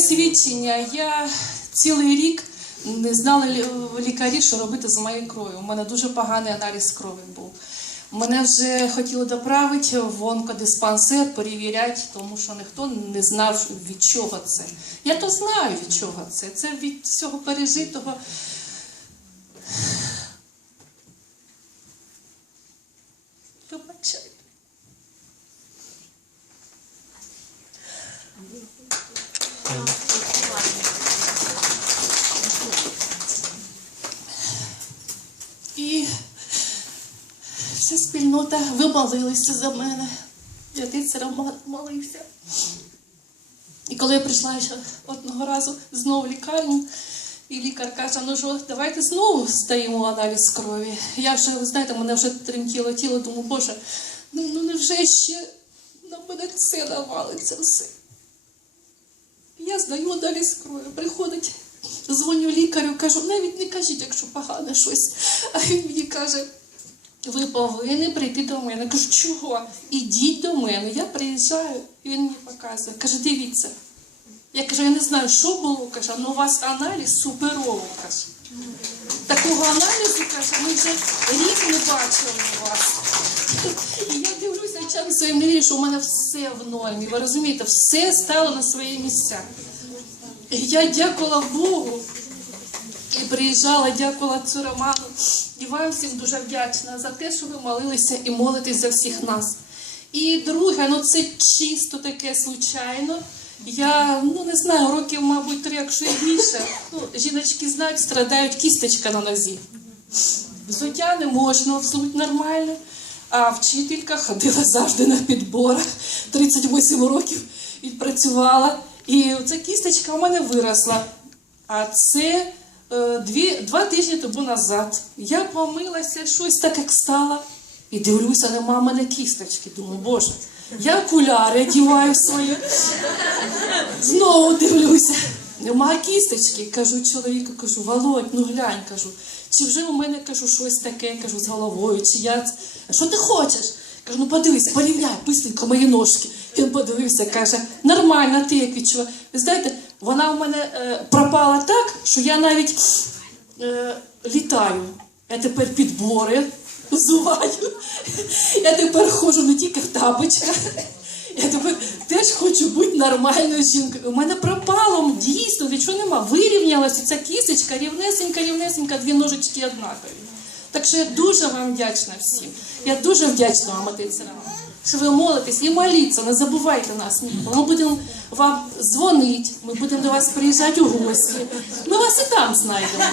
Свідчення. Я цілий рік не знала лі- лікарі, що робити з моєю кров'ю. У мене дуже поганий аналіз крові був. Мене вже хотіли доправити в онкодиспансер, перевіряти, тому що ніхто не знав, від чого це. Я то знаю, від чого це. Це від всього пережитого. Вибачайте. І вся спільнота ви молилися за мене. Отець Роман молився. І коли я прийшла ще одного разу знову в лікарню, і лікар каже, ну що, давайте знову стаємо аналіз крові. Я вже, ви знаєте, мене вже тремтіло тіло, думаю, Боже, ну, ну невже ще на мене це навалиться все. Я здаю аналіз крові, приходить, дзвоню лікарю, кажу, навіть не кажіть, якщо погане щось. А він мені каже, ви повинні прийти до мене. Я кажу, чого? Ідіть до мене. Я приїжджаю, і він мені показує. Каже, дивіться. Я кажу, я не знаю, що було, каже, але у вас аналіз суперовий, каже. Такого аналізу, каже, ми вже рік не бачили у вас. І я очами своїм не вірю, що у мене все в нормі. Ви розумієте, все стало на свої місця. І я дякувала Богу. І приїжджала, дякувала цю Роману. І вам всім дуже вдячна за те, що ви молилися і молитесь за всіх нас. І друге, ну це чисто таке случайно. Я ну не знаю, років, мабуть, три, якщо і більше. Ну, жіночки знають, страдають кісточка на нозі. Взуття не можна взуть нормально. А вчителька ходила завжди на підборах. 38 років відпрацювала. І ця кісточка у мене виросла. А це е, дві, два тижні тому назад. Я помилася, щось так як стала. І дивлюся, нема в мене кісточки. Думаю, боже, я окуляри одіваю свої. Знову дивлюся. Нема кісточки. Кажу чоловіку, кажу, Володь, ну глянь, кажу, чи вже у мене кажу щось таке, кажу, з головою, чи я. Що ти хочеш? Кажу, ну подивись, порівняй, бистренько мої ножки. Він подивився, каже, нормально, ти як відчуваєш. Ви знаєте, вона у мене е, пропала так, що я навіть е, літаю. Я тепер підбори взуваю. Я тепер ходжу не тільки в тапочках. Я тепер теж хочу бути нормальною жінкою. У мене пропало дійсно, нічого нема. Вирівнялася ця кісточка, рівнесенька, рівнесенька, дві ножички однакові. Так що я дуже вам вдячна всім. Я дуже вдячна вам, отець що ви молитесь і моліться, не забувайте нас. Ми будемо вам дзвонити, ми будемо до вас приїжджати у гості. Ми вас і там знайдемо.